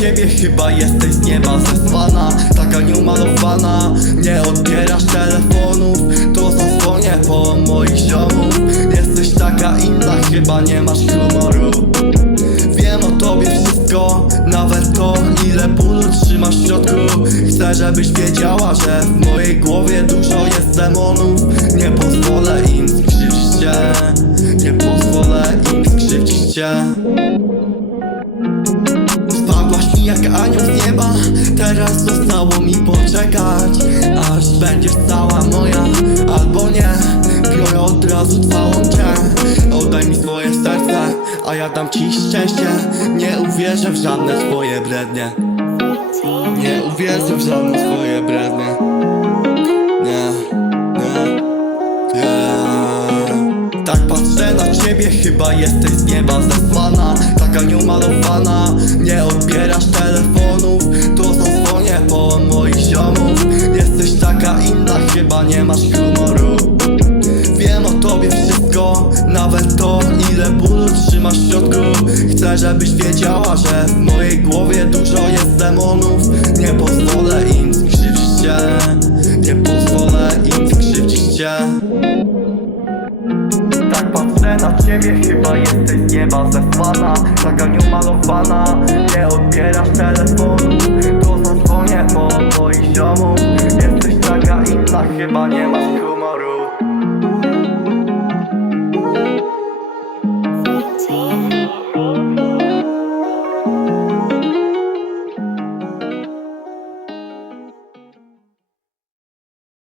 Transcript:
ciebie chyba jesteś z nieba zesłana Taka nieumalowana. Nie odbierasz telefonów To zadzwonię po moich ziomów. Jesteś taka inna, chyba nie masz humoru. Wiem o tobie wszystko, nawet to ile bólu trzymasz w środku. Chcę żebyś wiedziała, że w mojej głowie dużo jest demonów. Nie pozwolę im skrzywdzić cię Nie pozwolę im skrzywdzić cię anioł z nieba. Teraz zostało mi poczekać Aż będziesz cała moja. Albo nie Biorę od razu całą cię. Oddaj mi swoje serce A ja dam ci szczęście. Nie uwierzę w żadne twoje brednie. Nie uwierzę w żadne twoje brednie. Nie, nie, nie. Tak patrzę na ciebie, chyba jesteś z nieba zesłana. Taka nieumalowana, nie odbierasz ziomów Jesteś taka inna, chyba nie masz humoru. Wiem o tobie wszystko, nawet to ile bólu trzymasz w środku. Chcę żebyś wiedziała, że w mojej głowie dużo jest demonów. Nie pozwolę im skrzywdzić cię. Nie pozwolę im skrzywdzić cię. Tak patrzę na ciebie, chyba jesteś nieba zesłana. Taka nieumalowana, nie odbierasz telefonu